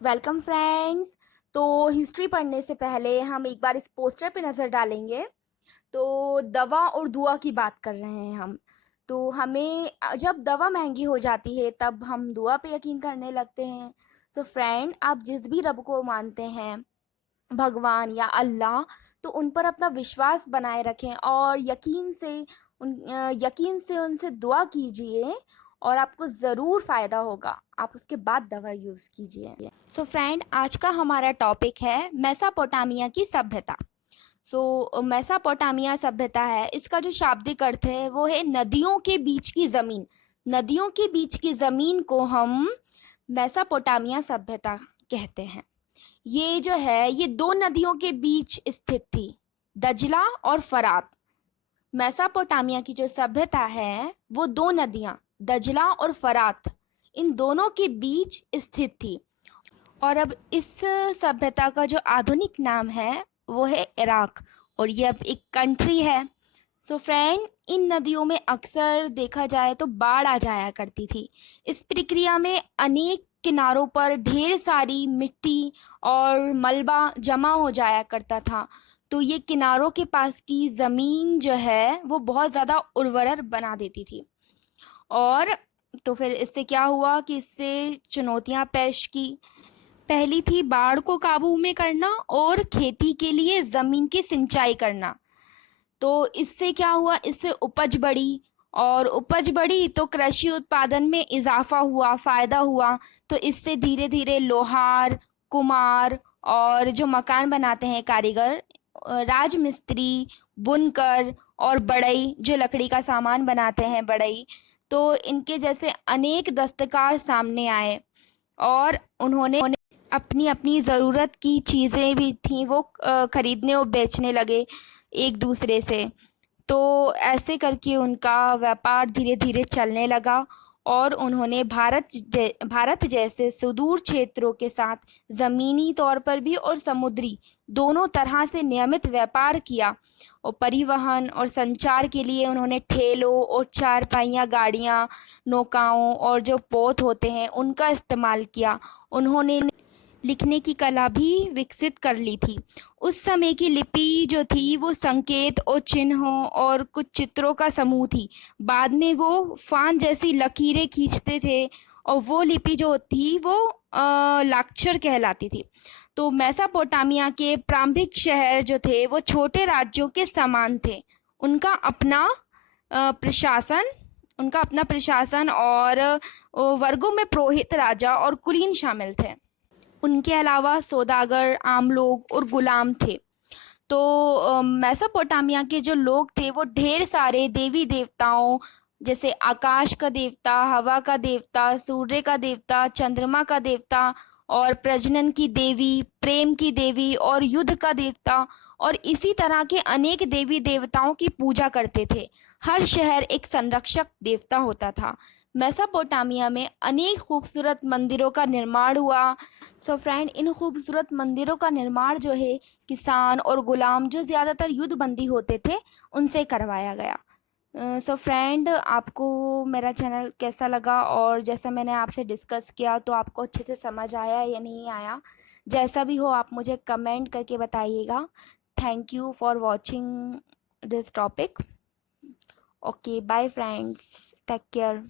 Welcome friends. तो history पढ़ने से पहले हम एक बार इस पोस्टर पे नज़र डालेंगे। तो दवा और दुआ की बात कर रहे हैं हम। तो हमें जब दवा महंगी हो जाती है तब हम दुआ पे यकीन करने लगते हैं। तो फ्रेंड, आप जिस भी रब को मानते हैं, भगवान या अल्लाह, तो उन पर अपना विश्वास बनाए रखें और यकीन से उनसे दुआ कीजिए और आपको ज़रूर फ़ायदा होगा। आप उसके बाद दवा यूज़ कीजिए। सो फ्रेंड, आज का हमारा टॉपिक है मेसोपोटामिया की सभ्यता। मेसोपोटामिया सभ्यता है, इसका जो शाब्दिक अर्थ है वो है नदियों के बीच की ज़मीन। नदियों के बीच की ज़मीन को हम मेसोपोटामिया सभ्यता कहते हैं। ये जो है, ये दो नदियों के बीच स्थित थी, दजला और फरात। मेसोपोटामिया की जो सभ्यता है वो दो नदियां, दजला और फरात, इन दोनों के बीच स्थित थी। और अब इस सभ्यता का जो आधुनिक नाम है वो है इराक, और ये अब एक कंट्री है। सो फ्रेंड, इन नदियों में अक्सर देखा जाए तो बाढ़ आ जाया करती थी। इस प्रक्रिया में अनेक किनारों पर ढेर सारी मिट्टी और मलबा जमा हो जाया करता था। तो ये किनारों के पास की ज़मीन जो है वो बहुत ज़्यादा उर्वरक बना देती थी। और तो फिर इससे क्या हुआ कि इससे चुनौतियां पेश की। पहली थी बाढ़ को काबू में करना और खेती के लिए ज़मीन की सिंचाई करना। तो इससे क्या हुआ, इससे उपज बढ़ी, और उपज बढ़ी तो कृषि उत्पादन में इजाफा हुआ, फायदा हुआ। तो इससे धीरे धीरे लोहार, कुम्हार और जो मकान बनाते हैं कारीगर, राजमिस्त्री, बुनकर और बढ़ई जो लकड़ी का सामान बनाते हैं, बढ़ई, तो इनके जैसे अनेक दस्तकार सामने आए और उन्होंने अपनी अपनी ज़रूरत की चीज़ें भी थीं वो खरीदने और बेचने लगे एक दूसरे से। तो ऐसे करके उनका व्यापार धीरे धीरे चलने लगा और उन्होंने भारत जैसे सुदूर क्षेत्रों के साथ ज़मीनी तौर पर भी और समुद्री दोनों तरह से नियमित व्यापार किया। और परिवहन और संचार के लिए उन्होंने ठेलों और चार पहिया गाड़ियाँ, नौकाओं और जो पोत होते हैं उनका इस्तेमाल किया। उन्होंने लिखने की कला भी विकसित कर ली थी। उस समय की लिपि जो थी वो संकेत और चिन्हों और कुछ चित्रों का समूह थी। बाद में वो फान जैसी लकीरें खींचते थे और वो लिपि जो थी वो लाक्षर कहलाती थी। तो मेसोपोटामिया के प्रारंभिक शहर जो थे वो छोटे राज्यों के समान थे। उनका अपना प्रशासन उनका अपना प्रशासन और वर्गों में पुरोहित, राजा और कुलीन शामिल थे। उनके अलावा सौदागर, आम लोग और गुलाम थे। तो मेसोपोटामिया के जो लोग थे वो ढेर सारे देवी देवताओं, जैसे आकाश का देवता, हवा का देवता, सूर्य का देवता, चंद्रमा का देवता और प्रजनन की देवी, प्रेम की देवी और युद्ध का देवता, और इसी तरह के अनेक देवी देवताओं की पूजा करते थे। हर शहर एक संरक्षक देवता होता था। मेसोपोटामिया में अनेक खूबसूरत मंदिरों का निर्माण हुआ। सो फ्रेंड, इन खूबसूरत मंदिरों का निर्माण जो है किसान और गुलाम जो ज़्यादातर युद्धबंदी होते थे उनसे करवाया गया। सो फ्रेंड, आपको मेरा चैनल कैसा लगा, और जैसा मैंने आपसे डिस्कस किया तो आपको अच्छे से समझ आया या नहीं आया? जैसा भी हो आप मुझे कमेंट करके बताइएगा। Thank you for watching this topic. Okay, bye friends, take care.